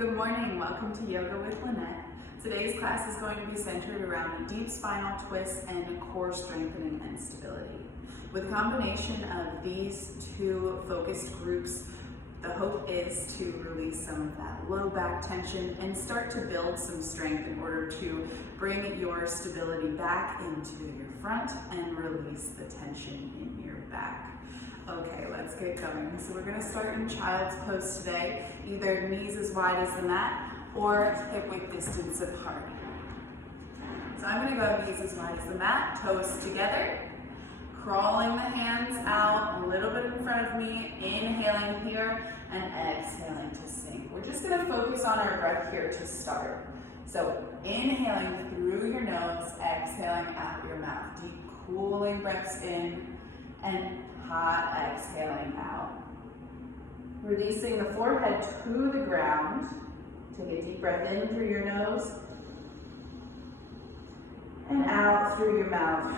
Good morning, welcome to Yoga with Lynette. Today's class is going to be centered around a deep spinal twist and core strengthening and stability. With a combination of these two focused groups, the hope is to release some of that low back tension and start to build some strength in order to bring your stability back into your front and release the tension in your back. Okay, let's get going. So we're going to start in child's pose today, either knees as wide as the mat or hip width distance apart. So I'm going to go knees as wide as the mat, toes together, crawling the hands out a little bit in front of me, inhaling here and exhaling to sink. We're just going to focus on our breath here to start. So inhaling through your nose, exhaling out your mouth. Deep cooling breaths in and hot exhaling out. Releasing the forehead to the ground. Take a deep breath in through your nose and out through your mouth.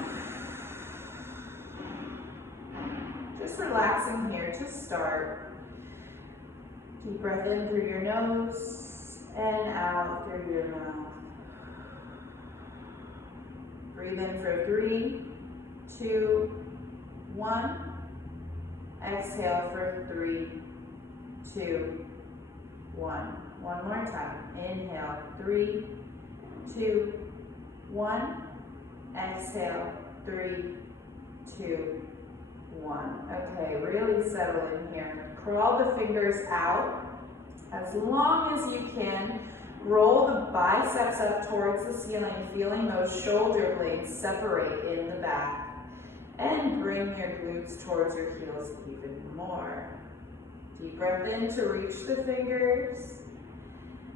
Just relaxing here to start. Deep breath in through your nose and out through your mouth. Breathe in for 3, 2, 1. Exhale for 3, 2, 1. One more time. Inhale, 3, 2, 1. Exhale, 3, 2, 1. Okay, really settle in here. Crawl the fingers out as long as you can. Roll the biceps up towards the ceiling, feeling those shoulder blades separate in the back. And bring your glutes towards your heels even more. Deep breath in to reach the fingers.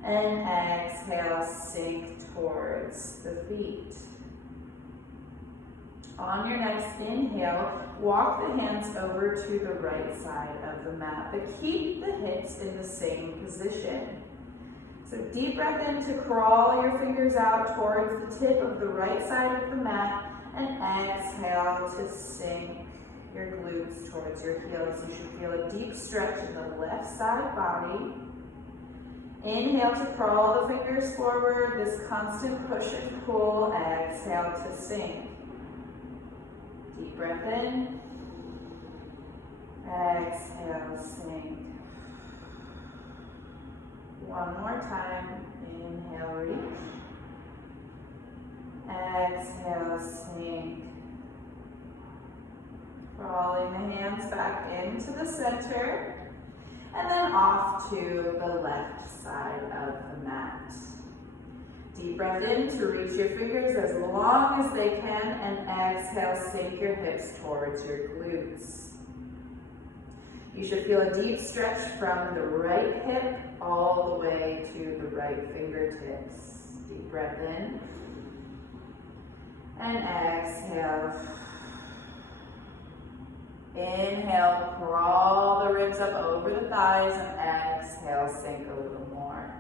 And exhale, sink towards the feet. On your next inhale, walk the hands over to the right side of the mat, but keep the hips in the same position. So deep breath in to crawl your fingers out towards the tip of the right side of the mat, and exhale to sink your glutes towards your heels. You should feel a deep stretch in the left side body. Inhale to crawl the fingers forward, this constant push and pull. Exhale to sink. Deep breath in. Exhale, sink. One more time. Inhale, reach. Exhale, sink. Crawling the hands back into the center. And then off to the left side of the mat. Deep breath in to reach your fingers as long as they can, and exhale, sink your hips towards your glutes. You should feel a deep stretch from the right hip all the way to the right fingertips. Deep breath in. And exhale. Inhale, crawl the ribs up over the thighs, and exhale, sink a little more.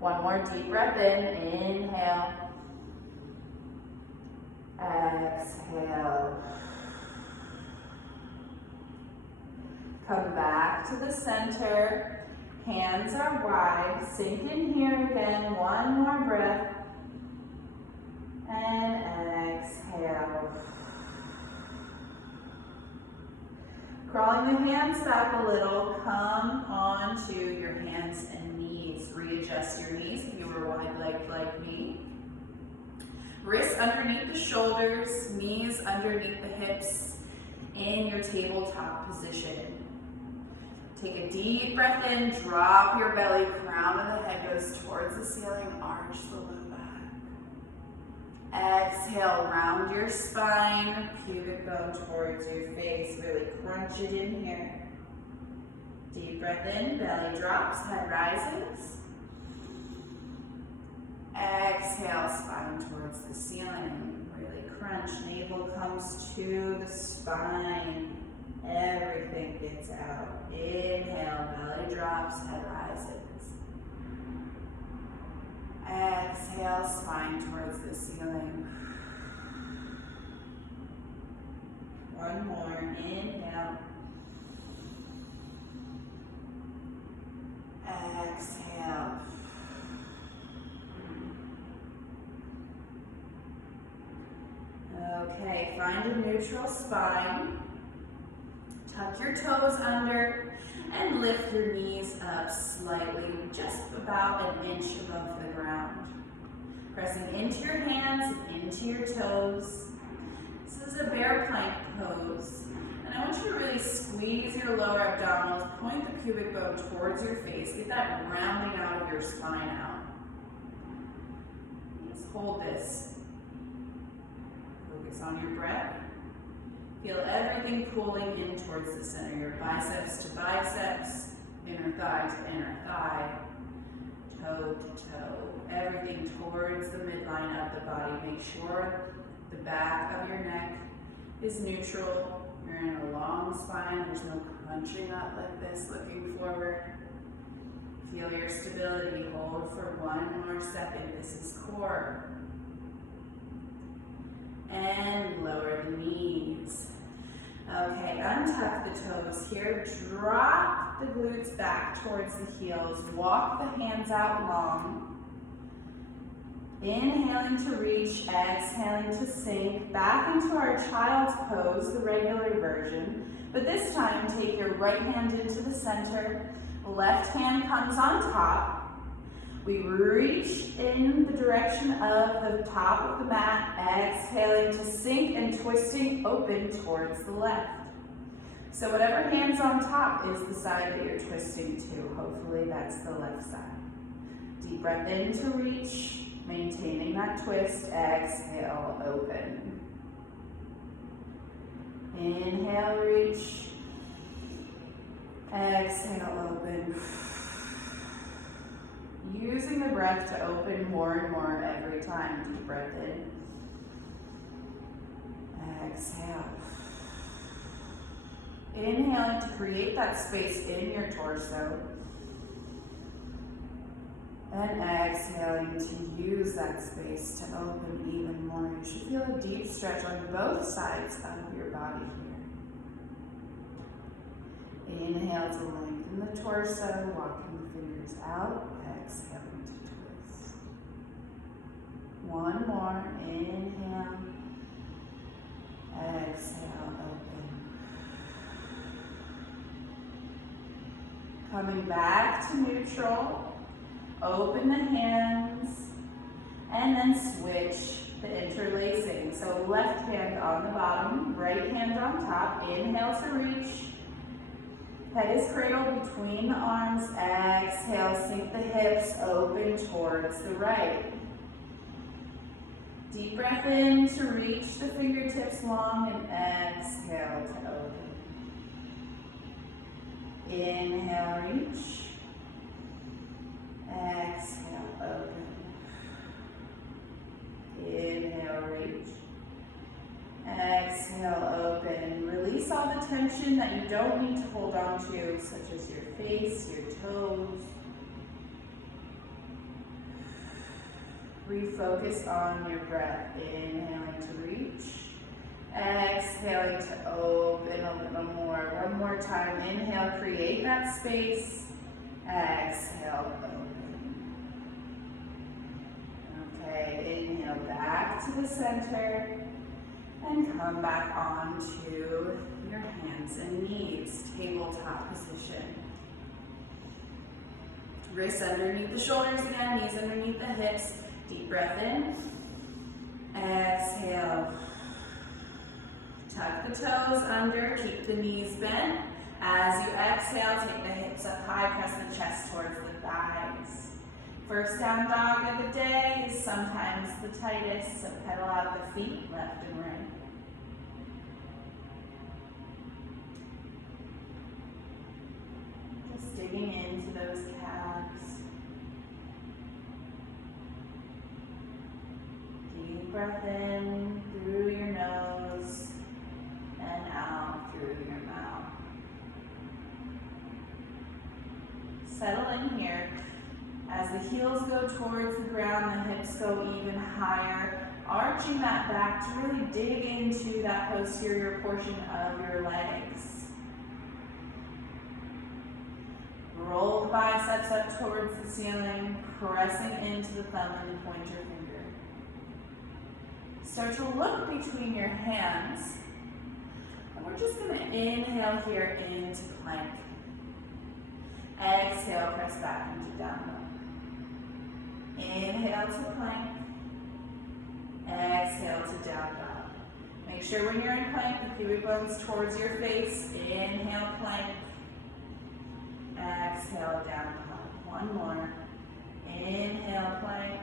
One more deep breath in. Inhale. Exhale. Come back to the center. Hands are wide. Sink in here again. One more breath. And exhale. Crawling the hands back a little, come onto your hands and knees. Readjust your knees if you were wide-legged like me. Wrists underneath the shoulders, knees underneath the hips in your tabletop position. Take a deep breath in, drop your belly, crown of the head goes towards the ceiling, arch the low back. Exhale, round your spine, pubic bone towards your face. Really crunch it in here. Deep breath in, belly drops, head rises. Exhale, spine towards the ceiling. Really crunch, navel comes to the spine. Everything gets out. Inhale, belly drops, head rises. Exhale, spine towards the ceiling. One more, inhale. Exhale. Okay, find a neutral spine. Tuck your toes under and lift your knees up slightly, just about an inch above the ground. Pressing into your hands and into your toes. This is a bear plank pose. And I want you to really squeeze your lower abdominals, point the pubic bone towards your face, get that rounding out of your spine out. Just hold this. Focus on your breath. Feel everything pulling in towards the center, your biceps to biceps, inner thigh to inner thigh, toe to toe, everything towards the midline of the body. Make sure the back of your neck is neutral. You're in a long spine, there's no crunching up like this, looking forward. Feel your stability, hold for one more second. This is core. And lower the knees. Okay, untuck the toes here. Drop the glutes back towards the heels. Walk the hands out long. Inhaling to reach, exhaling to sink. Back into our child's pose, the regular version. But this time, take your right hand into the center. Left hand comes on top. We reach in the direction of the top of the mat, exhaling to sink and twisting open towards the left. So whatever hand's on top is the side that you're twisting to. Hopefully that's the left side. Deep breath in to reach, maintaining that twist. Exhale, open. Inhale, reach. Exhale, open. Using the breath to open more and more every time. Deep breath in. Exhale. Inhaling to create that space in your torso. And exhaling to use that space to open even more. You should feel a deep stretch on both sides of your body here. Inhale to lengthen the torso, walking the fingers out. Exhaling to twist. One more. Inhale. Exhale, open. Coming back to neutral. Open the hands. And then switch the interlacing. So left hand on the bottom, right hand on top. Inhale to reach. Head is cradled between the arms. Exhale, sink the hips, open towards the right. Deep breath in to reach the fingertips long and exhale to open. Inhale, reach. Exhale, open. Inhale, reach. Exhale, open. Release all the tension that you don't need to hold on to, such as your face, your toes. Refocus on your breath. Inhaling to reach. Exhaling to open a little more. One more time. Inhale, create that space. Exhale, open. Okay, inhale back to the center. And come back onto your hands and knees, tabletop position. Wrists underneath the shoulders again, knees underneath the hips. Deep breath in. Exhale. Tuck the toes under, keep the knees bent. As you exhale, take the hips up high, press the chest towards the thighs. First down dog of the day is sometimes the tightest, so pedal out the feet, left and right. Just digging into those calves. Deep breath in through your nose and out through your mouth. Settle in here. As the heels go towards the ground, the hips go even higher, arching that back to really dig into that posterior portion of your legs. Roll the biceps up towards the ceiling, pressing into the thumb and the pointer finger. Start to look between your hands. And we're just going to inhale here into plank. Exhale, press back into down dog. Inhale to plank. Exhale to down dog. Make sure when you're in plank, the pubic bone's towards your face. Inhale, plank. Exhale, down dog. One more. Inhale, plank.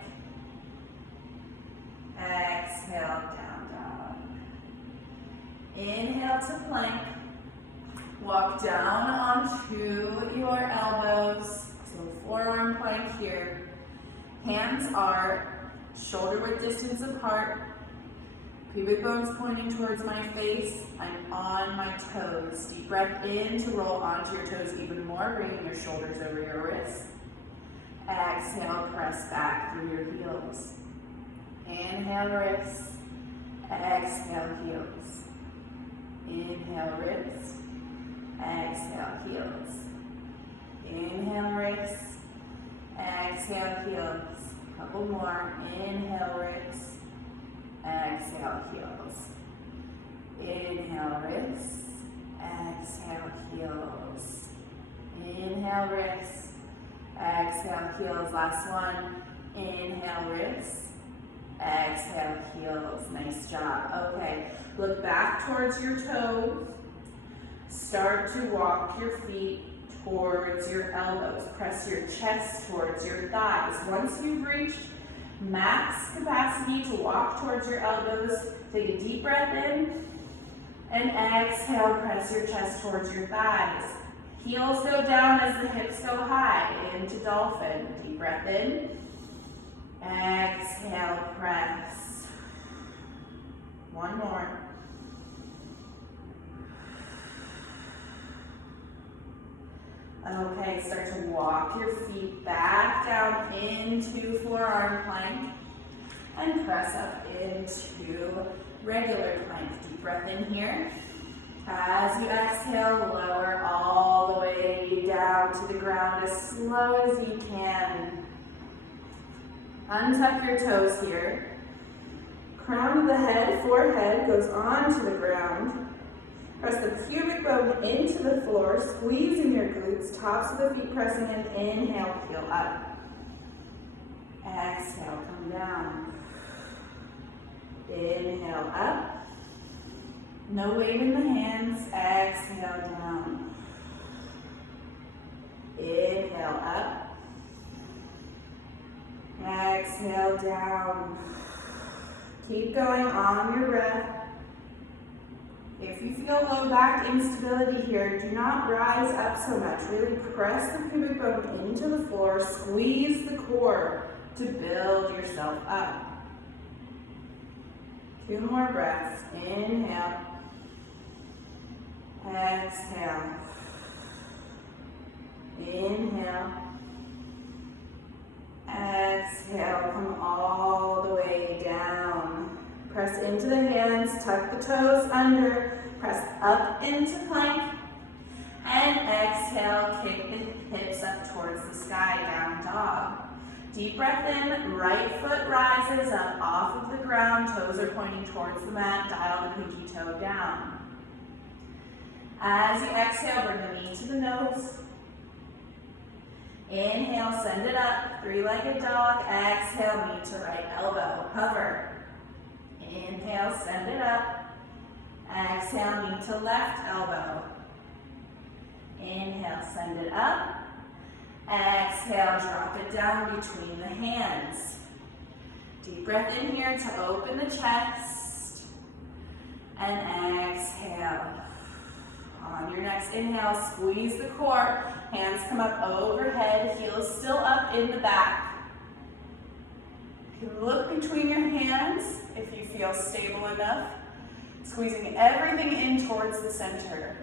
Exhale, down dog. Inhale to plank. Walk down onto your elbows. So forearm plank here. Hands are shoulder width distance apart. Pubic bones pointing towards my face. I'm on my toes. Deep breath in to roll onto your toes even more, bringing your shoulders over your wrists. Exhale, press back through your heels. Inhale, wrists. Exhale, heels. Inhale, wrists. Exhale, heels. Inhale, wrists. Exhale, heels. Couple more. Inhale, wrists. Exhale, heels. Inhale, wrists. Exhale, heels. Inhale, wrists. Exhale, heels. Last one. Inhale, wrists. Exhale, heels. Nice job. Okay, look back towards your toes. Start to walk your feet towards your elbows. Press your chest towards your thighs. Once you've reached max capacity to walk towards your elbows, take a deep breath in and exhale, press your chest towards your thighs. Heels go down as the hips go high into dolphin. Deep breath in. Exhale, press. One more. Okay, start to walk your feet back down into forearm plank and press up into regular plank. Deep breath in here. As you exhale, lower all the way down to the ground as slow as you can. Untuck your toes here. Crown of the head, forehead goes onto the ground. Press the pubic bone into the floor, squeezing your glutes, tops of the feet pressing in. Inhale, peel up. Exhale, come down. Inhale, up. No weight in the hands. Exhale, down. Inhale, up. Exhale, down. Keep going on your breath. If you feel low back instability here, do not rise up so much. Really press the pubic bone into the floor, squeeze the core to build yourself up. 2 more breaths. Inhale. Exhale. Inhale. Exhale. Come all the way down. Press into the hands, tuck the toes under, press up into plank, and exhale, kick the hips up towards the sky, down dog. Deep breath in, right foot rises up off of the ground, toes are pointing towards the mat, dial the pinky toe down. As you exhale, bring the knee to the nose. Inhale, send it up, 3-legged dog. Exhale, knee to right elbow, hover. Inhale, send it up. Exhale, knee to left elbow. Inhale, send it up. Exhale, drop it down between the hands. Deep breath in here to open the chest. And exhale. On your next inhale, squeeze the core. Hands come up overhead, heels still up in the back. You can look between your hands if you feel stable enough, squeezing everything in towards the center.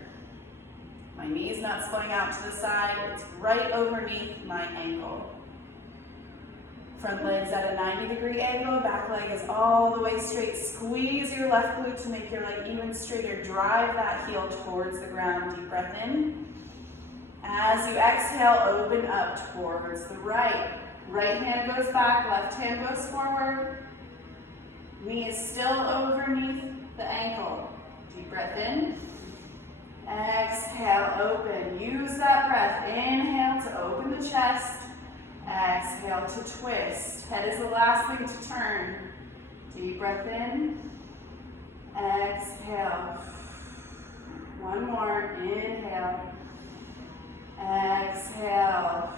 My knee's not splaying out to the side, it's right underneath my ankle. Front leg's at a 90-degree angle, back leg is all the way straight. Squeeze your left glute to make your leg even straighter. Drive that heel towards the ground. Deep breath in. As you exhale, open up towards the right. Right hand goes back, left hand goes forward. Knee is still underneath the ankle. Deep breath in. Exhale, open. Use that breath. Inhale to open the chest. Exhale to twist. Head is the last thing to turn. Deep breath in. Exhale. One more. Inhale. Exhale.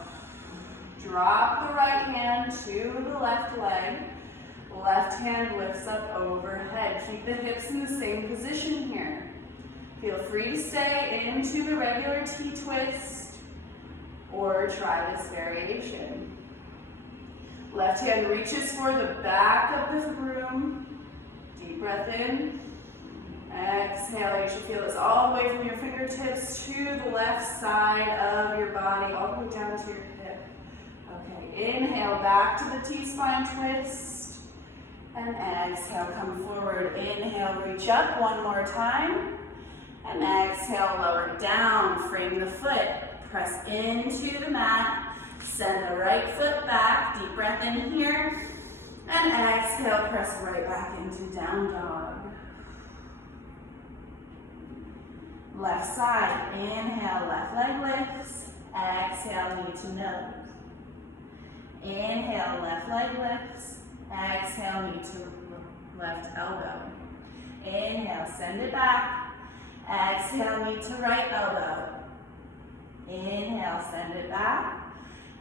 Drop the right hand to the left leg. Left hand lifts up overhead. Keep the hips in the same position here. Feel free to stay into the regular T-twist or try this variation. Left hand reaches for the back of the room. Deep breath in. Exhale. You should feel this all the way from your fingertips to the left side of your body, all the way down to your hip. Okay, inhale back to the T-spine twist. And exhale, come forward. Inhale, reach up one more time. And exhale, lower down. Frame the foot. Press into the mat. Send the right foot back. Deep breath in here. And exhale, press right back into down dog. Left side. Inhale, left leg lifts. Exhale, knee to nose. Inhale, left leg lifts. Exhale, knee to left elbow. Inhale, send it back. Exhale, knee to right elbow. Inhale, send it back.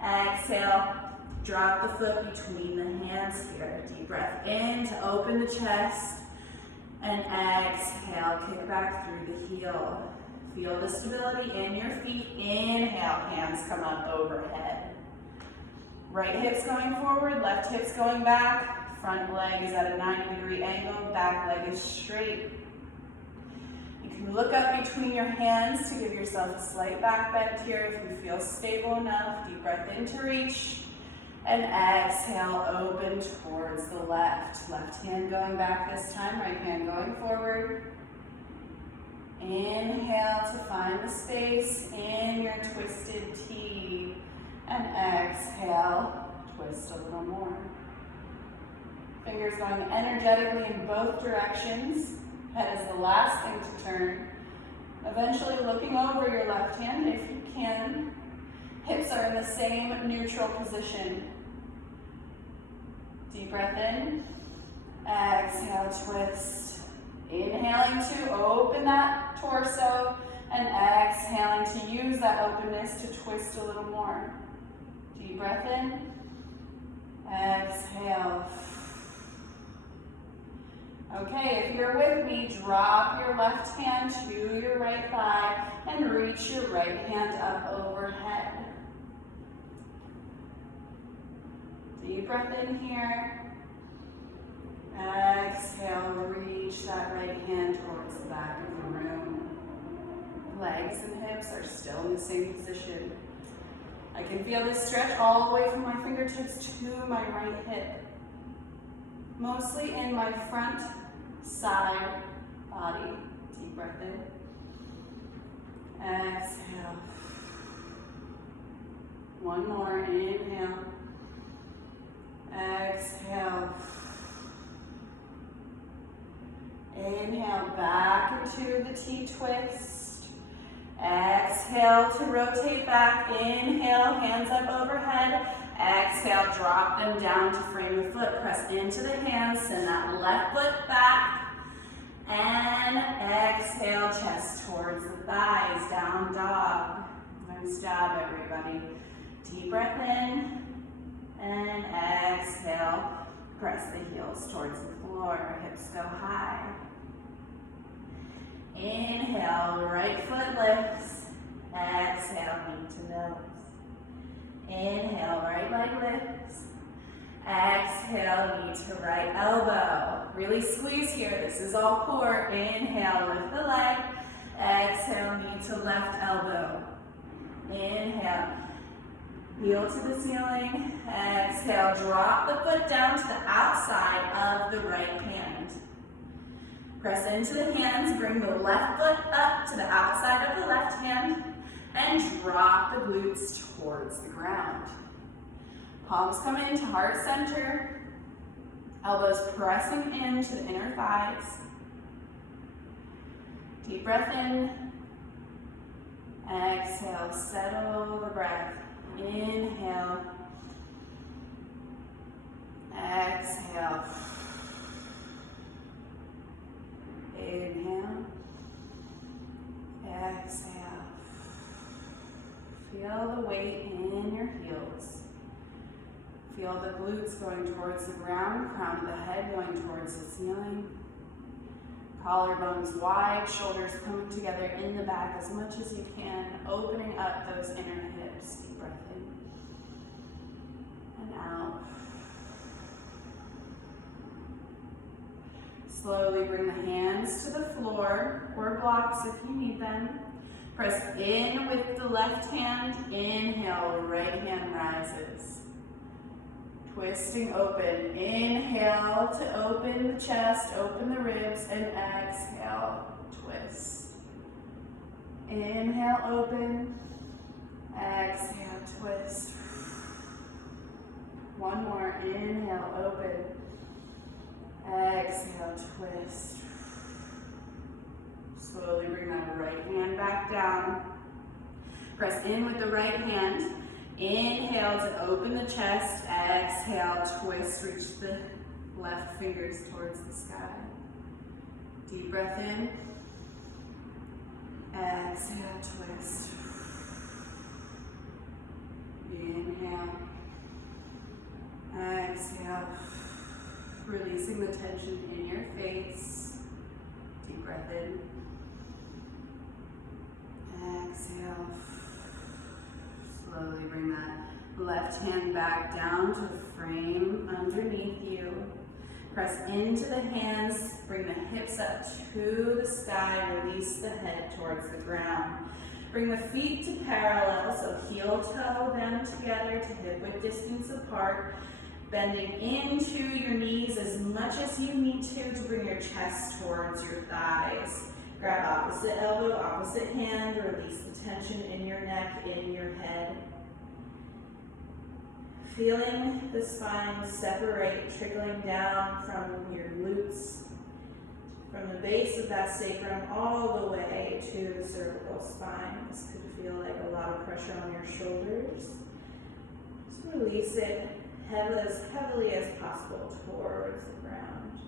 Exhale, drop the foot between the hands here. Deep breath in to open the chest. And exhale, kick back through the heel. Feel the stability in your feet. Inhale, hands come up overhead. Right hip's going forward, left hip's going back. Front leg is at a 90-degree angle, back leg is straight. You can look up between your hands to give yourself a slight back bend here if you feel stable enough. Deep breath in to reach. And exhale, open towards the left. Left hand going back this time, right hand going forward. Inhale to find the space in your twisted T. And exhale, twist a little more. Fingers going energetically in both directions. Head is the last thing to turn. Eventually looking over your left hand if you can. Hips are in the same neutral position. Deep breath in. Exhale, twist. Inhaling to open that torso and exhaling to use that openness to twist a little more. Deep breath in. Exhale. Okay, if you're with me, drop your left hand to your right thigh and reach your right hand up overhead. Deep breath in here. Exhale, reach that right hand towards the back of the room. Legs and hips are still in the same position. I can feel this stretch all the way from my fingertips to my right hip. Mostly in my front side body. Deep breath in. Exhale. One more, inhale. Exhale. Inhale back into the T-twist. Exhale to rotate back. Inhale, hands up overhead. Exhale, drop them down to frame the foot. Press into the hands, send that left foot back. And exhale, chest towards the thighs, down dog. Nice job, everybody. Deep breath in. And exhale, press the heels towards the floor, hips go high. Inhale, right foot lifts. Exhale, knee to nose. Inhale, right leg lifts. Exhale, knee to right elbow. Really squeeze here, this is all core. Inhale, lift the leg. Exhale, knee to left elbow. Inhale, heel to the ceiling. Exhale, drop the foot down to the outside of the right hand. Press into the hands, bring the left foot up to the outside of the left hand, and drop the glutes towards the ground. Palms come into heart center. Elbows pressing into the inner thighs. Deep breath in. Exhale, settle the breath. Inhale. Exhale. Inhale. Exhale. Feel the weight in your heels. Feel the glutes going towards the ground, crown of the head going towards the ceiling. Collarbones wide, shoulders coming together in the back as much as you can, opening up those inner hips. Deep breath in and out. Slowly bring the hands to the floor or blocks if you need them. Press in with the left hand. Inhale, right hand rises. Twisting open. Inhale to open the chest, open the ribs, and exhale, twist. Inhale, open. Exhale, twist. One more. Inhale, open. Exhale, twist. Slowly bring that right hand back down. Press in with the right hand. Inhale to open the chest. Exhale, twist. Reach the left fingers towards the sky. Deep breath in. Exhale, twist. Inhale. Exhale. Releasing the tension in your face. Deep breath in. Exhale. Slowly bring that left hand back down to the frame underneath you. Press into the hands, bring the hips up to the sky, release the head towards the ground. Bring the feet to parallel, so heel toe them together to hip width distance apart. Bending into your knees as much as you need to bring your chest towards your thighs. Grab opposite elbow, opposite hand, release the tension in your neck, in your head. Feeling the spine separate, trickling down from your glutes, from the base of that sacrum all the way to the cervical spine. This could feel like a lot of pressure on your shoulders. Just release it as heavily as possible towards the ground.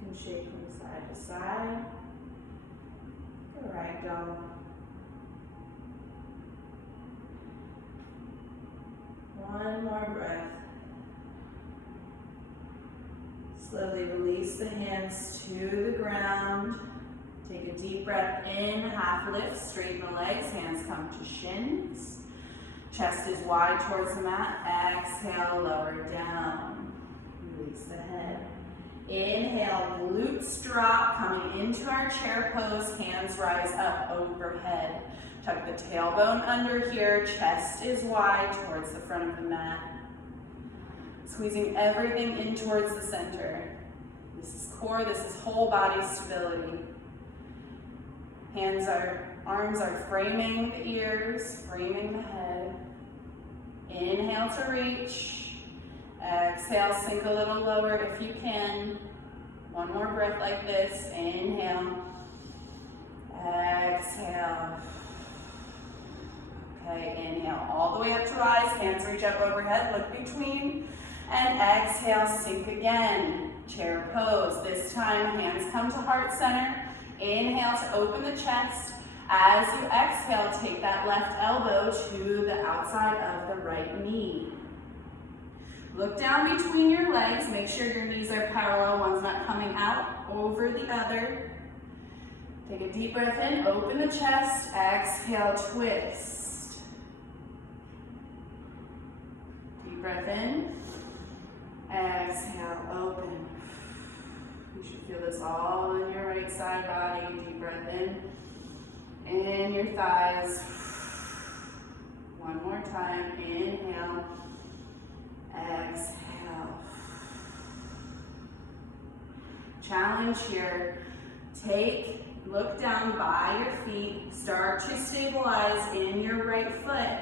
You can shake from side to side. Go ragdoll. One more breath. Slowly release the hands to the ground. Take a deep breath in, half lift, straighten the legs, hands come to shins. Chest is wide towards the mat. Exhale, lower down. Release the head. Inhale, glutes drop, coming into our chair pose, hands rise up overhead. Tuck the tailbone under here, chest is wide towards the front of the mat. Squeezing everything in towards the center. This is core, this is whole body stability. Arms are framing the ears, framing the head. Inhale to reach. Exhale, sink a little lower if you can. One more breath like this. Inhale. Exhale. Okay, inhale all the way up to rise. Hands reach up overhead, look between. And exhale, sink again. Chair pose. This time, hands come to heart center. Inhale to open the chest. As you exhale, take that left elbow to the outside of the right knee. Look down between your legs. Make sure your knees are parallel. One's not coming out over the other. Take a deep breath in. Open the chest. Exhale, twist. Deep breath in. Exhale, open. You should feel this all in your right side body. Deep breath in your thighs. One more time. Inhale. Exhale. Challenge here. Look down by your feet. Start to stabilize in your right foot.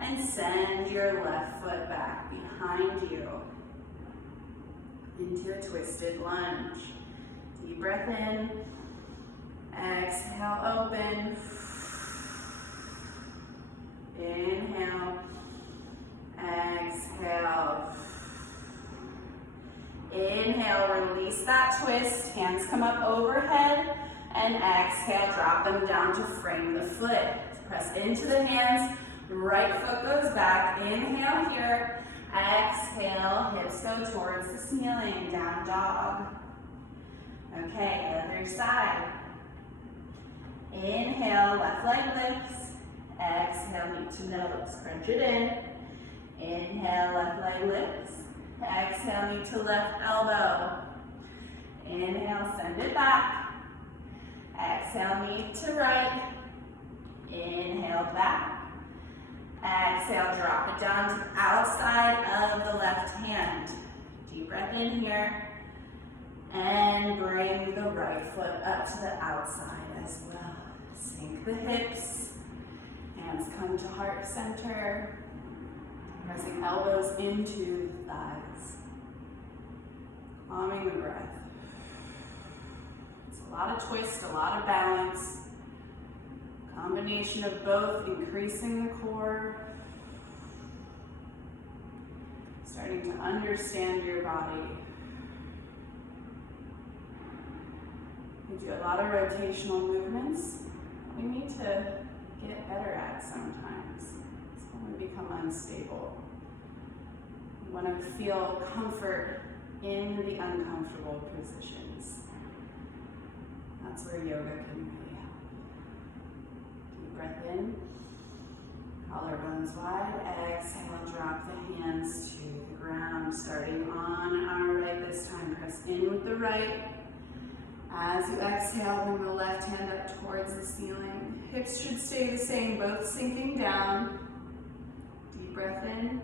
and send your left foot back behind you into a twisted lunge. Deep breath in, exhale, open, inhale, exhale, inhale, release that twist, hands come up overhead, and exhale, drop them down to frame the foot. Press into the hands, right foot goes back, inhale here, exhale, hips go towards the ceiling, down dog. Okay, other side. Inhale, left leg lifts, exhale, knee to nose, crunch it in. Inhale, left leg lifts, exhale, knee to left elbow. Inhale, send it back. Exhale, knee to right. Inhale, back. Exhale, drop it down to the outside of the left hand. Deep breath in here. And bring the right foot up to the outside as well. Sink the hips. Hands come to heart center. Pressing elbows into the thighs. Calming the breath. It's a lot of twist, a lot of balance. Combination of both, increasing the core. Starting to understand your body. We do a lot of rotational movements. We need to get better at sometimes. It's when we become unstable. We want to feel comfort in the uncomfortable positions. That's where yoga can really help. Deep breath in. Collarbones wide. Exhale, drop the hands to the ground. Starting on our right this time. Press in with the right. As you exhale, bring the left hand up towards the ceiling. Hips should stay the same, both sinking down. Deep breath in.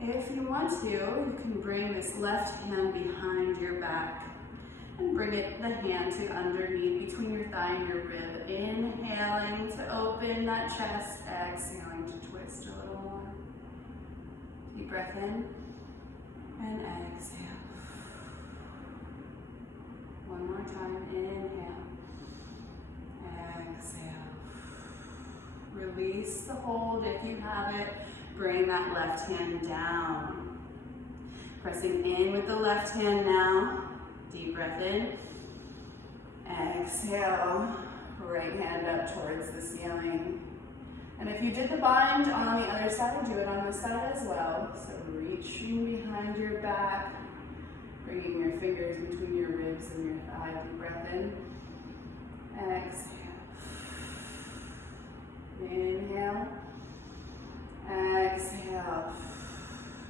If you want to, you can bring this left hand behind your back and bring the hand to underneath between your thigh and your rib. Inhaling to open that chest, exhaling to twist a little more. Deep breath in and exhale. One more time, inhale, exhale. Release the hold if you have it. Bring that left hand down. Pressing in with the left hand now. Deep breath in. Exhale, right hand up towards the ceiling. And if you did the bind on the other side, do it on this side as well. So reaching behind your back. Bringing your fingers between your ribs and your thigh. Deep breath in. Exhale. Inhale. Exhale.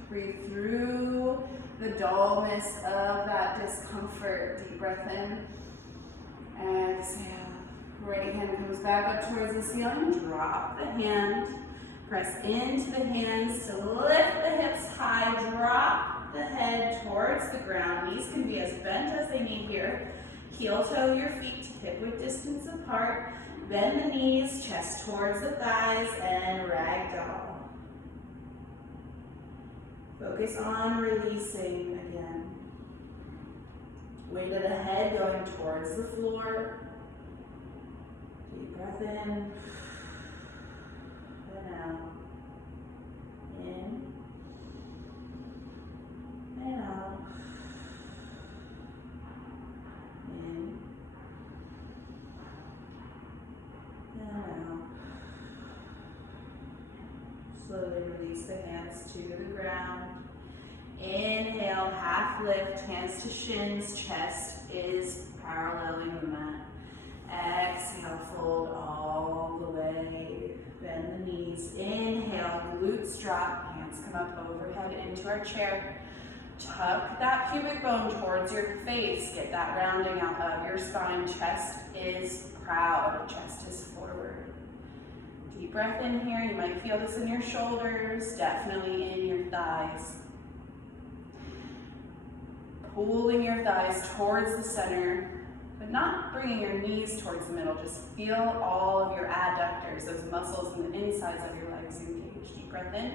Breathe through the dullness of that discomfort. Deep breath in. Exhale. Right hand comes back up towards the ceiling. Drop the hand. Press into the hands to lift the hips high. Drop the head towards the ground. Knees can be as bent as they need here. Heel toe your feet to hip width distance apart. Bend the knees, chest towards the thighs, and ragdoll. Focus on releasing again. Weight of the head going towards the floor. Deep breath in and out. In and out. In and out. Slowly release the hands to the ground. Inhale, half lift, hands to shins, chest is paralleling the mat. Exhale, fold all the way. Bend the knees. Inhale, glutes drop, hands come up overhead into our chair. Tuck that pubic bone towards your face. Get that rounding out of your spine. Chest is proud, chest is forward. Deep breath in here. You might feel this in your shoulders, definitely in your thighs. Pulling your thighs towards the center, but not bringing your knees towards the middle. Just feel all of your adductors, those muscles in the insides of your legs legs engaged. Deep breath in.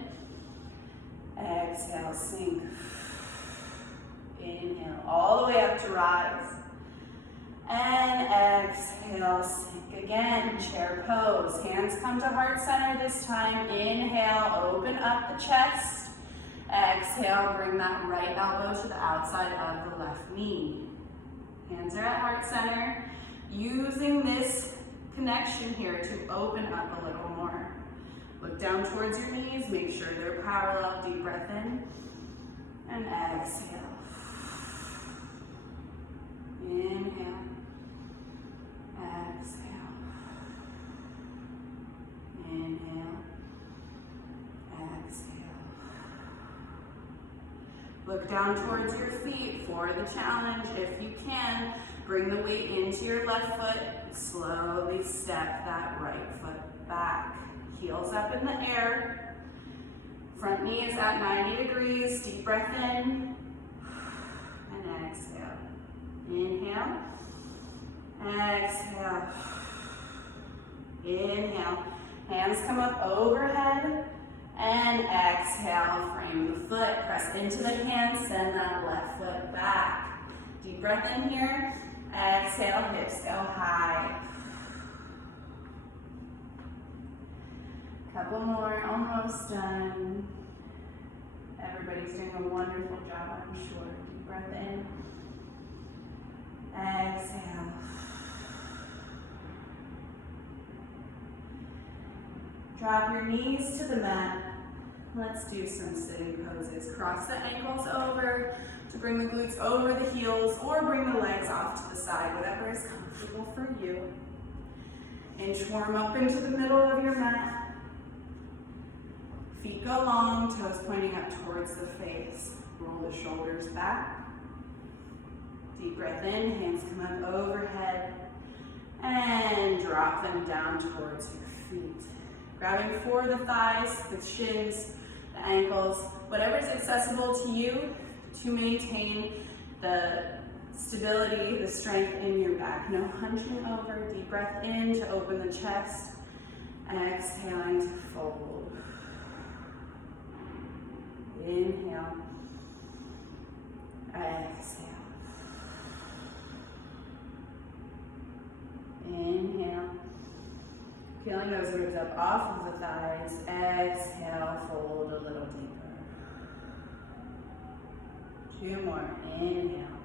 Exhale, sink. Inhale, all the way up to rise. And exhale, sink again. Chair pose. Hands come to heart center this time. Inhale, open up the chest. Exhale, bring that right elbow to the outside of the left knee. Hands are at heart center. Using this connection here to open up a little more. Look down towards your knees. Make sure they're parallel. Deep breath in. And exhale. Inhale. Exhale. Inhale. Exhale. Look down towards your feet for the challenge. If you can, bring the weight into your left foot. Slowly step that right foot back. Heels up in the air. Front knee is at 90 degrees. Deep breath in. And exhale. Inhale. Exhale. Inhale. Hands come up overhead. And exhale, frame the foot, press into the hands, send that left foot back. Deep breath in here, exhale, hips go high. Couple more, almost done. Everybody's doing a wonderful job, I'm sure. Deep breath in, exhale. Drop your knees to the mat. Let's do some sitting poses. Cross the ankles over to bring the glutes over the heels or bring the legs off to the side, whatever is comfortable for you. Inchworm up into the middle of your mat. Feet go long, toes pointing up towards the face. Roll the shoulders back. Deep breath in, hands come up overhead. And drop them down towards your feet. Grabbing for the thighs, the shins, the ankles, whatever is accessible to you to maintain the stability, the strength in your back. No hunching over. Deep breath in to open the chest. Exhaling to fold. Inhale. Exhale. Inhale. Peeling those ribs up off of the thighs. Exhale, fold a little deeper. 2 more. Inhale.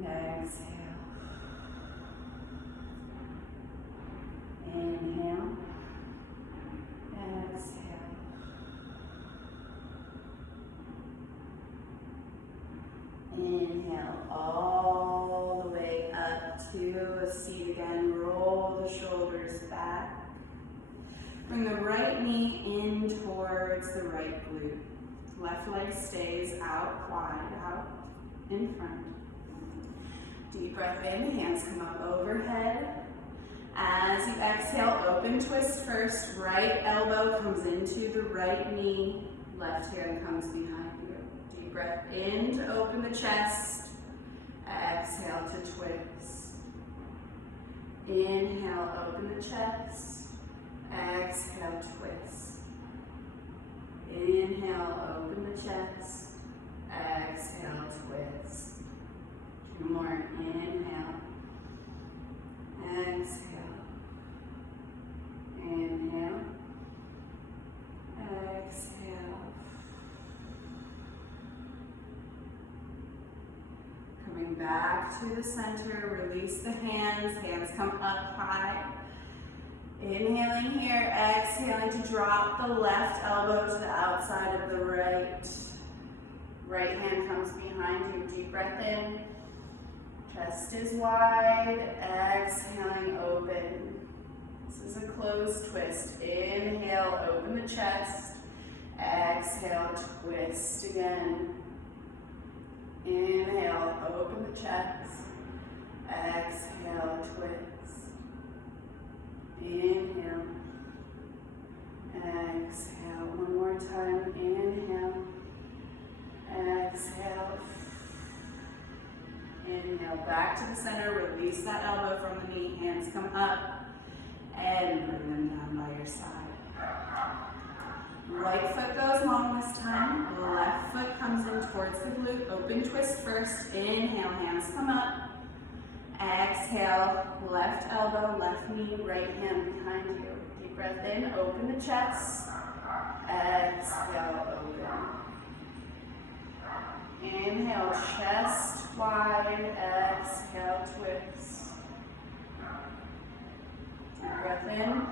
Exhale. Inhale. Exhale. Inhale all the way up to a seat again. Roll the shoulders back. Bring the right knee in towards the right glute. Left leg stays out wide, out in front. Deep breath in, hands come up overhead. As you exhale, open twist first. Right elbow comes into the right knee. Left hand comes behind you. Deep breath in to open the chest. Exhale to twist. Inhale, open the chest. Exhale, twist. Inhale, open the chest. Exhale, twist. 2 more. Inhale. Exhale. Inhale. Exhale. Coming back to the center, release the hands. Hands come up high. Inhaling here, exhaling to drop the left elbow to the outside of the right. Right hand comes behind you. Deep breath in. Chest is wide. Exhaling, open. This is a closed twist. Inhale, open the chest. Exhale, twist again. Inhale, open the chest. Exhale, twist. Inhale. Exhale. 1 more time. Inhale. Exhale. Inhale. Back to the center. Release that elbow from the knee. Hands come up. And bring them down by your side. Right foot goes long this time. Left foot comes in towards the glute. Open twist first. Inhale, hands come up. Exhale, left elbow, left knee, right hand behind you. Deep breath in, open the chest. Exhale, open. Inhale, chest wide. Exhale, twist. Deep breath in.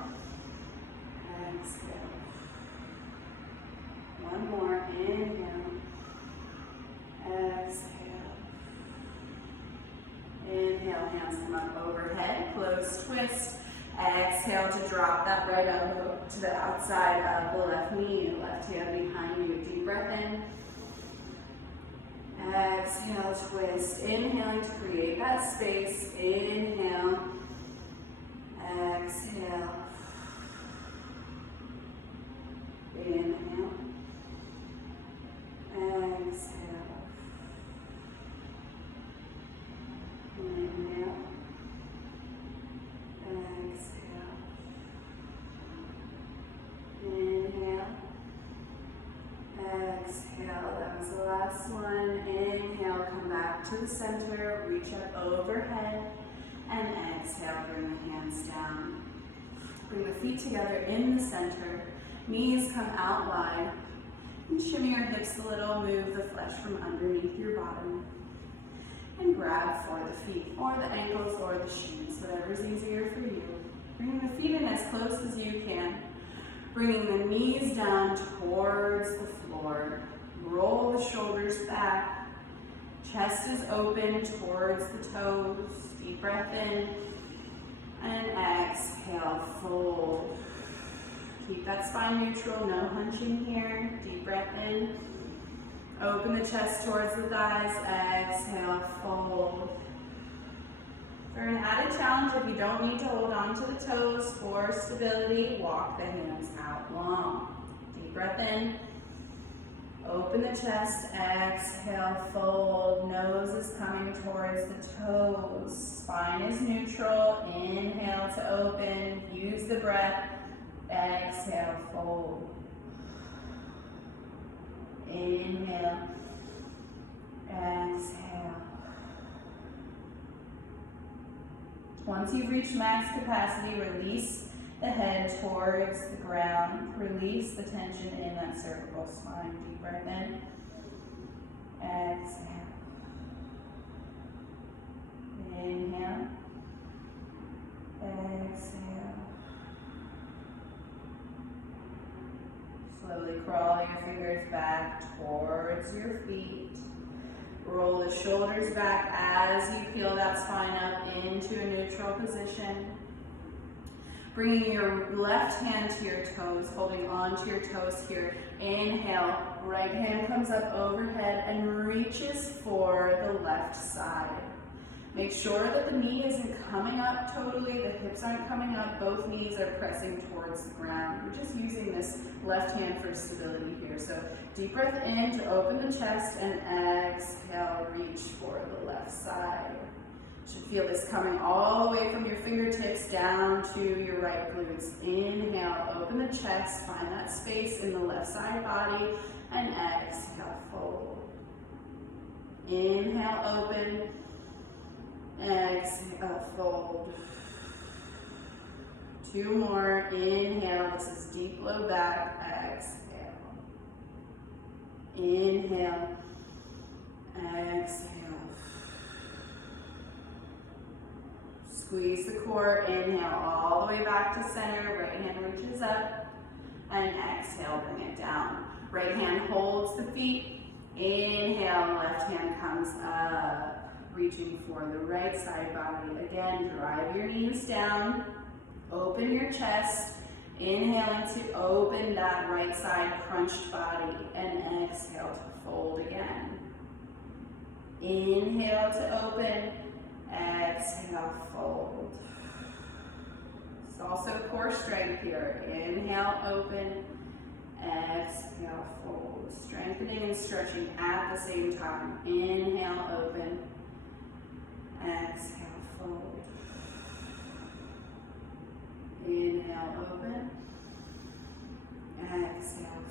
Exhale. One more. Inhale. Exhale. Inhale, hands come up overhead, close twist. Exhale to drop that right elbow to the outside of the left knee, left hand behind you. Deep breath in. Exhale, twist. Inhaling to create that space. Inhale. Exhale. Inhale. Exhale. Inhale. Exhale. Inhale. Exhale. That was the last one. Inhale, come back to the center, reach up overhead, and exhale, bring the hands down. Bring the feet together in the center. Knees come out wide. And shimmy your hips a little, move the flesh from underneath your bottom. And grab for the feet, or the ankles, or the shoes, whatever's easier for you. Bringing the feet in as close as you can. Bringing the knees down towards the floor. Roll the shoulders back. Chest is open towards the toes. Deep breath in. And exhale, fold. Keep that spine neutral, no hunching here. Deep breath in. Open the chest towards the thighs. Exhale, fold. For an added challenge, if you don't need to hold on to the toes for stability, walk the hands out long. Deep breath in. Open the chest. Exhale, fold. Nose is coming towards the toes. Spine is neutral. Inhale to open. Use the breath. Exhale, fold. Inhale. Exhale. Once you've reached max capacity, release the head towards the ground. Release the tension in that cervical spine. Deep breath in. Exhale. Inhale. Exhale. Slowly crawl your fingers back towards your feet. Roll the shoulders back as you peel that spine up into a neutral position. Bringing your left hand to your toes, holding on to your toes here. Inhale, right hand comes up overhead and reaches for the left side. Make sure that the knee isn't coming up totally, the hips aren't coming up, both knees are pressing towards the ground. We're just using this left hand for stability here. So deep breath in to open the chest and exhale, reach for the left side. You should feel this coming all the way from your fingertips down to your right glutes. Inhale, open the chest, find that space in the left side body, and exhale, fold. Inhale, open. Exhale, fold. Two more. Inhale. This is deep low back. Exhale. Inhale. Exhale. Squeeze the core. Inhale all the way back to center. Right hand reaches up. And exhale, bring it down. Right hand holds the feet. Inhale, left hand comes up. Reaching for the right side body. Again, drive your knees down. Open your chest. Inhaling to open that right side crunched body. And exhale to fold again. Inhale to open. Exhale, fold. It's also core strength here. Inhale, open. Exhale, fold. Strengthening and stretching at the same time. Inhale, open. Exhale, fold. Inhale, open. Exhale,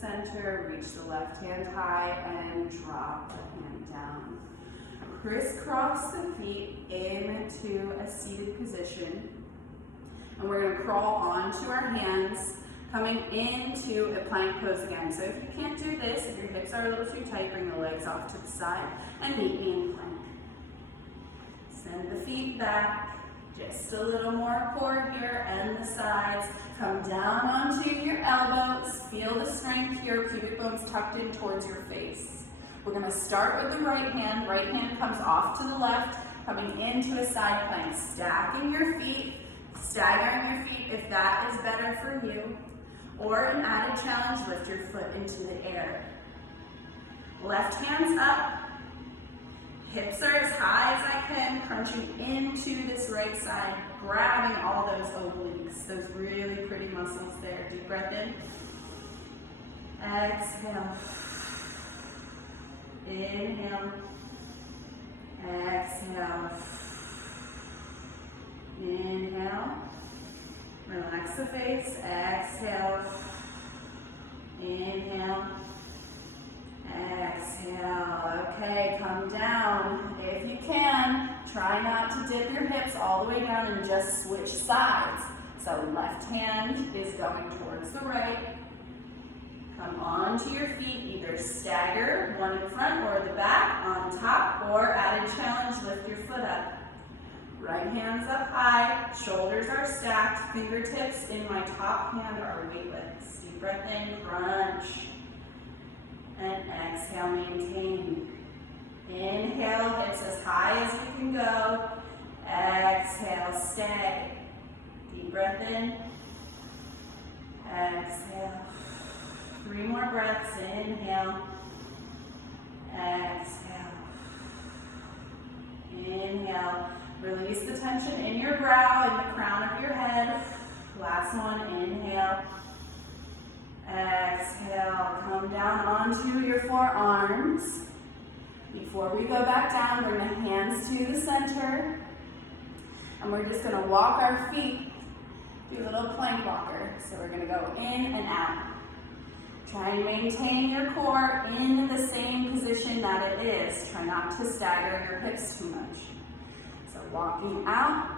center, reach the left hand high, and drop the hand down. Crisscross the feet into a seated position. And we're going to crawl onto our hands, coming into a plank pose again. So if you can't do this, if your hips are a little too tight, bring the legs off to the side and meet me in plank. Send the feet back, just a little more core here and the sides. Come down onto your elbows, feel the strength here, pubic bones tucked in towards your face. We're going to start with the right hand comes off to the left, coming into a side plank, stacking your feet, staggering your feet if that is better for you, or an added challenge, lift your foot into the air. Left hand's up, hips are as high as I can, crunching into this right side, grabbing all those obliques, those really pretty muscles there. Deep breath in, exhale, inhale, exhale, inhale, relax the face, exhale, inhale, exhale. Okay, come down. If you can, try not to dip your hips all the way down and just switch sides. So left hand is going towards the right. Come onto your feet, either stagger, one in front or the back, on top, or added challenge, lift your foot up. Right hand's up high, shoulders are stacked, fingertips in my top hand are weightless. Deep breath in, crunch. And exhale, maintain. Inhale, hips as high as you can go. Exhale, stay. Deep breath in. Exhale. 3 more breaths. Inhale. Exhale. Inhale. Release the tension in your brow and the crown of your head. Last one. Inhale. Exhale, come down onto your forearms. Before we go back down, bring the hands to the center. And we're just gonna walk our feet, do a little plank walker. So we're gonna go in and out. Try and maintain your core in the same position that it is. Try not to stagger your hips too much. So walking out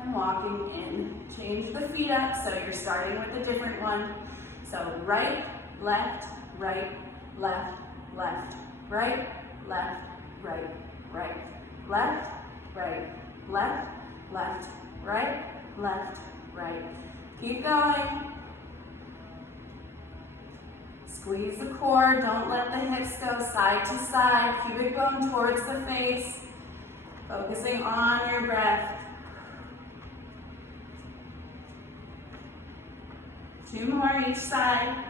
and walking in. Change the feet up so you're starting with a different one. So right, left, right, left, left, right, left, right, right, left, right, left, left, right, left, right. Keep going. Squeeze the core, don't let the hips go side to side, pubic bone towards the face, focusing on your breath. 2 more each side.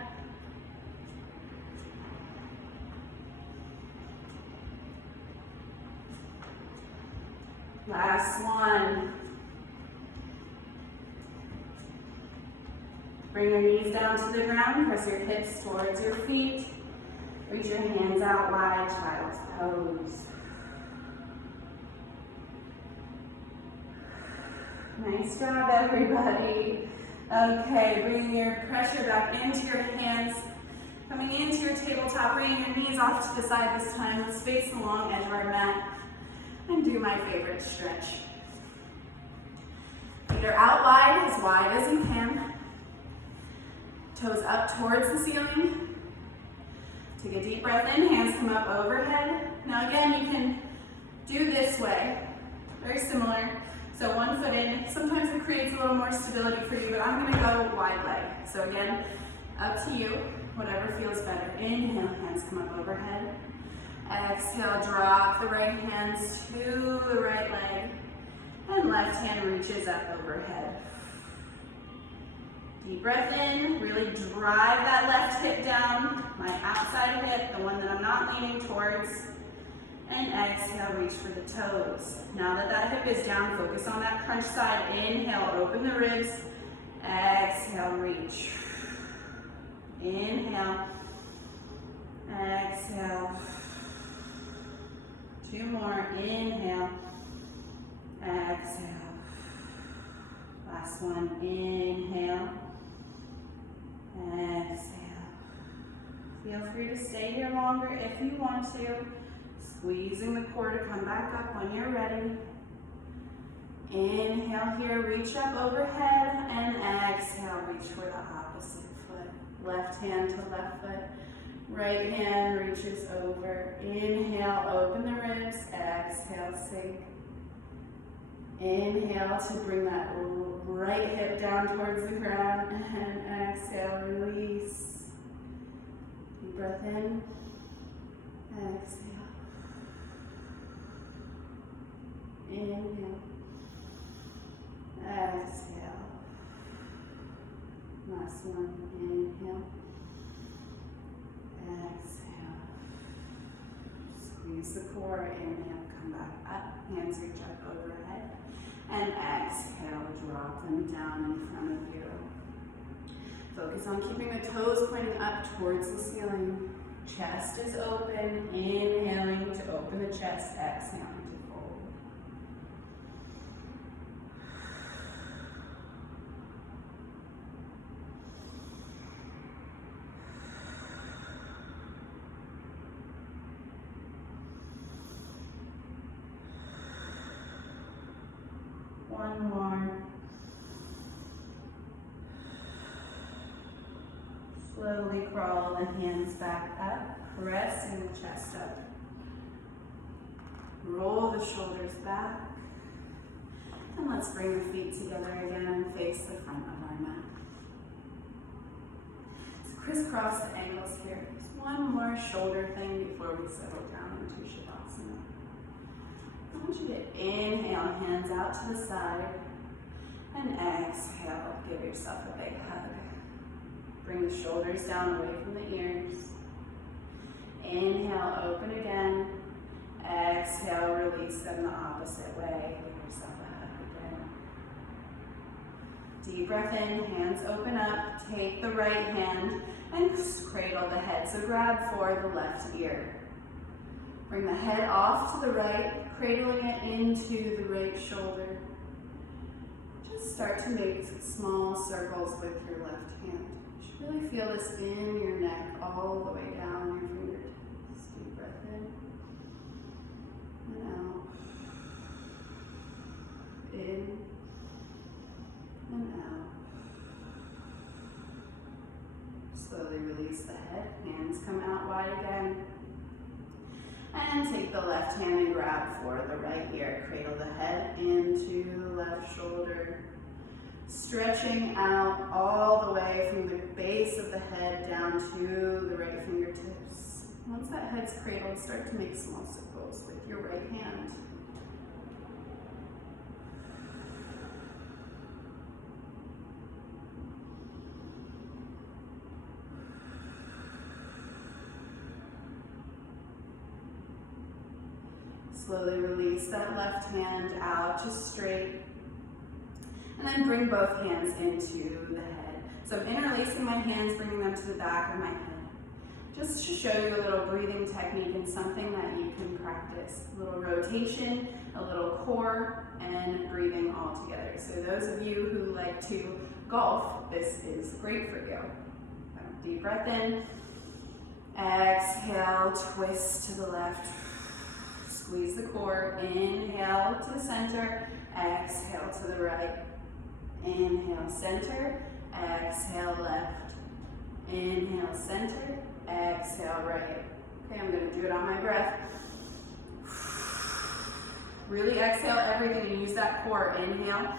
Last one. Bring your knees down to the ground, press your hips towards your feet. Reach your hands out wide, child's pose. Nice job, everybody. Okay, bringing your pressure back into your hands, coming into your tabletop, bringing your knees off to the side this time. Let's face the long edge of our mat and do my favorite stretch. Feet are out wide as you can. Toes up towards the ceiling. Take a deep breath in, hands come up overhead. Now again, you can do this way, very similar. So one foot in, sometimes it creates a little more stability for you, but I'm gonna go wide leg. So again, up to you, whatever feels better. Inhale, hands come up overhead. Exhale, drop the right hands to the right leg. And left hand reaches up overhead. Deep breath in, really drive that left hip down, my outside hip, the one that I'm not leaning towards. And exhale, reach for the toes. Now that that hip is down, focus on that crunch side. Inhale, open the ribs. Exhale, reach. Inhale. Exhale. 2 more. Inhale. Exhale. Last one. Inhale. Exhale. Feel free to stay here longer if you want to. Squeezing the core to come back up when you're ready. Inhale here, reach up overhead, and exhale, reach for the opposite foot. Left hand to left foot. Right hand reaches over. Inhale, open the ribs. Exhale, sink. Inhale to bring that right hip down towards the ground. And exhale, release. Deep breath in. Exhale. Inhale. Exhale. Last one. Inhale. Exhale. Squeeze the core. Inhale. Come back up. Hands reach up overhead. And exhale. Drop them down in front of you. Focus on keeping the toes pointing up towards the ceiling. Chest is open. Inhaling to open the chest. Exhaling to fold. One more. Slowly crawl the hands back up, pressing the chest up. Roll the shoulders back. And let's bring the feet together again and face the front of our mat. So crisscross the ankles here. Just one more shoulder thing before we settle down into Shavasana. I want you to inhale, hands out to the side, and exhale, give yourself a big hug. Bring the shoulders down away from the ears. Inhale, open again. Exhale, release them the opposite way. Give yourself a hug again. Deep breath in, hands open up. Take the right hand and cradle the head. So grab for the left ear. Bring the head off to the right, cradling it into the right shoulder. Just start to make small circles with your left hand. You should really feel this in your neck, all the way down your fingertips. Deep breath in and out. In and out. Slowly release the head. Hands come out wide again. And take the left hand and grab for the right ear. Cradle the head into the left shoulder. Stretching out all the way from the base of the head down to the right fingertips. Once that head's cradled, start to make small circles with your right hand. Slowly release that left hand out, just straight. And then bring both hands into the head. So I'm interlacing my hands, bringing them to the back of my head. Just to show you a little breathing technique and something that you can practice. A little rotation, a little core, and breathing all together. So those of you who like to golf, this is great for you. Deep breath in. Exhale, twist to the left. Squeeze the core. Inhale to the center. Exhale to the right. Inhale, center. Exhale, left. Inhale, center. Exhale, right. Okay, I'm going to do it on my breath. Really exhale everything and use that core. Inhale.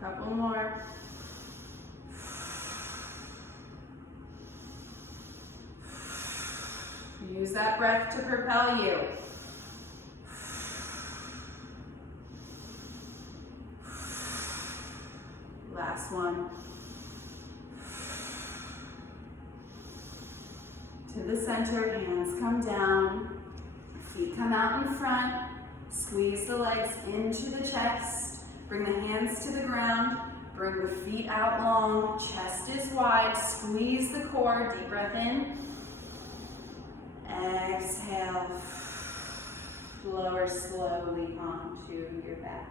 Couple more. Use that breath to propel you. Last one. To the center, hands come down, feet come out in front, squeeze the legs into the chest, bring the hands to the ground, Bring the feet out long, chest is wide, squeeze the core, deep breath in. Exhale, lower slowly onto your back.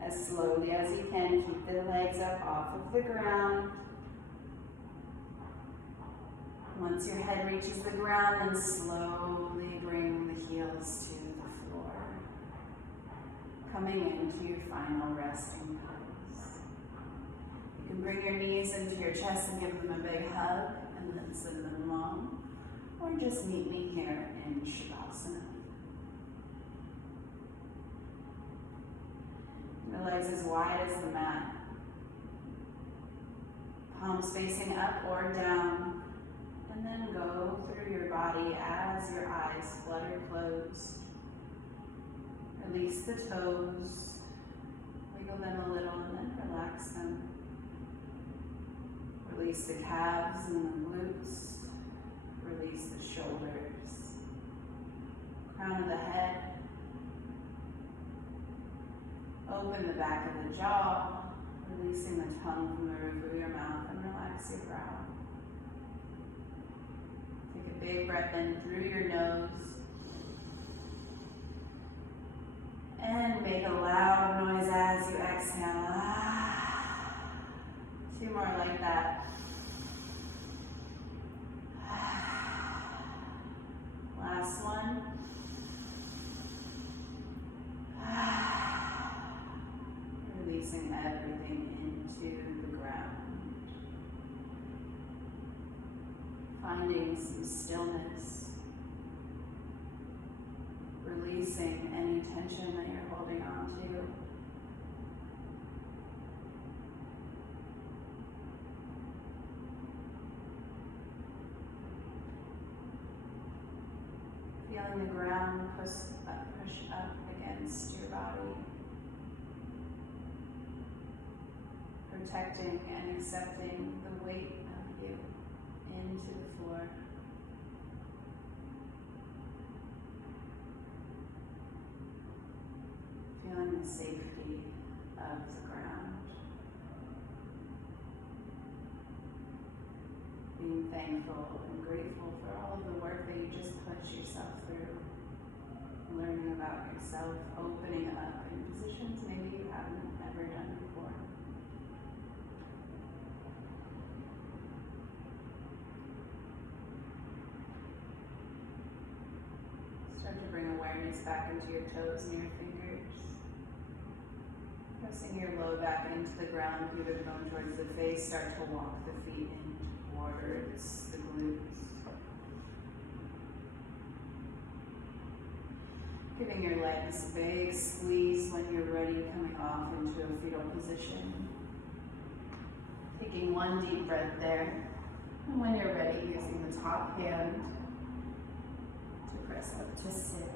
As slowly as you can, keep the legs up off of the ground. Once your head reaches the ground, then slowly bring the heels to the floor. Coming into your final resting pose. You can bring your knees into your chest and give them a big hug and then send them long, or just meet me here in Shavasana. The legs as wide as the mat. Palms facing up or down. And then go through your body as your eyes flutter closed. Release the toes. Wiggle them a little and then relax them. Release the calves and the glutes. Release the shoulders. Crown of the head. Open the back of the jaw, releasing the tongue from the roof of your mouth, and relax your brow. Take a big breath in through your nose. And make a loud noise as you exhale. Two more like that. Last one. Releasing everything into the ground. Finding some stillness. Releasing any tension that you're holding on to. Feeling the ground push up against your body. Protecting and accepting the weight of you into the floor. Feeling the safety of the ground. Being thankful and grateful for all of the work that you just put yourself through. Learning about yourself, opening up in positions maybe you haven't ever done before. Start to bring awareness back into your toes and your fingers. Pressing your low back into the ground, keep it going towards the face. Start to walk the feet in towards the glutes. Giving your legs a big squeeze when you're ready, coming off into a fetal position. Taking one deep breath there. And when you're ready, using the top hand to press up to sit.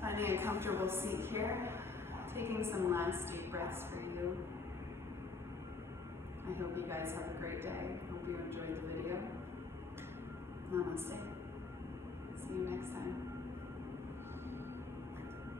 Finding a comfortable seat here. Taking some last deep breaths for you. I hope you guys have a great day. Hope you enjoyed the video. Namaste. See you next time.